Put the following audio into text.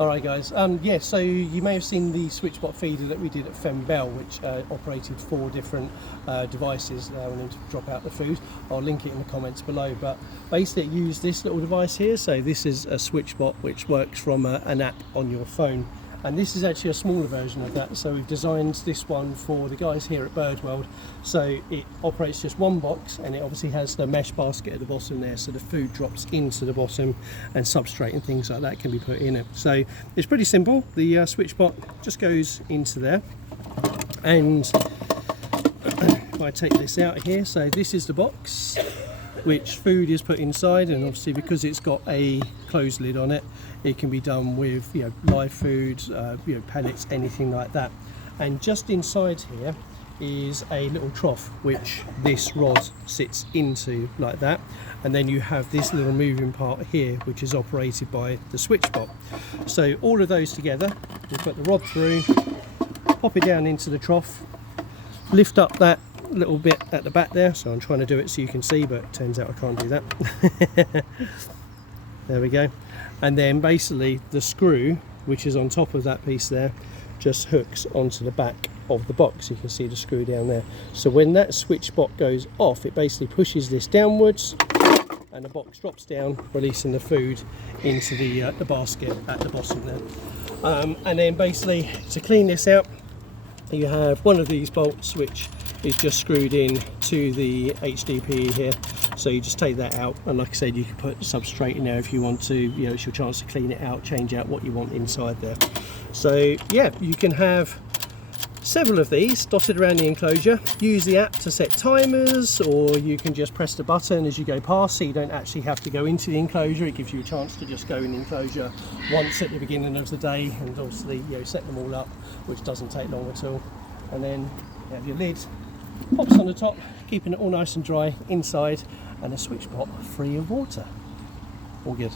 Alright guys, yeah, so you may have seen the Switchbot feeder that we did at Fembell, which operated 4 different devices allowing them to drop out the food. I'll link it in the comments below, but basically it used this little device here. So this is a Switchbot which works from an app on your phone, and this is actually a smaller version of that. So we've designed this one for the guys here at Birdworld, so it operates just one box, and it obviously has the mesh basket at the bottom there, so the food drops into the bottom and substrate and things like that can be put in it. So it's pretty simple. The Switchbot just goes into there, and if I take this out here, so this is the box which food is put inside, and obviously because it's got a closed lid on it, it can be done with live food, pellets, anything like that. And just inside here is a little trough which this rod sits into like that, and then you have this little moving part here which is operated by the Switchbot. So all of those together, we put the rod through, pop it down into the trough, lift up that little bit at the back there, so I'm trying to do it so you can see, but it turns out I can't do that. There we go. And then basically the screw which is on top of that piece there just hooks onto the back of the box. You can see the screw down there. So when that Switchbot goes off, it basically pushes this downwards and the box drops down, releasing the food into the basket at the bottom there. And then basically to clean this out, you have one of these bolts which is just screwed in to the HDPE here, so you just take that out, and like I said, you can put substrate in there if you want to. It's your chance to clean it out, change out what you want inside there. So yeah, you can have several of these dotted around the enclosure. Use the app to set timers, or you can just press the button as you go past, so you don't actually have to go into the enclosure. It gives you a chance to just go in the enclosure once at the beginning of the day, and obviously set them all up, which doesn't take long at all. And then you have your lid, pops on the top, keeping it all nice and dry inside, and a Switchbot free of water. All good.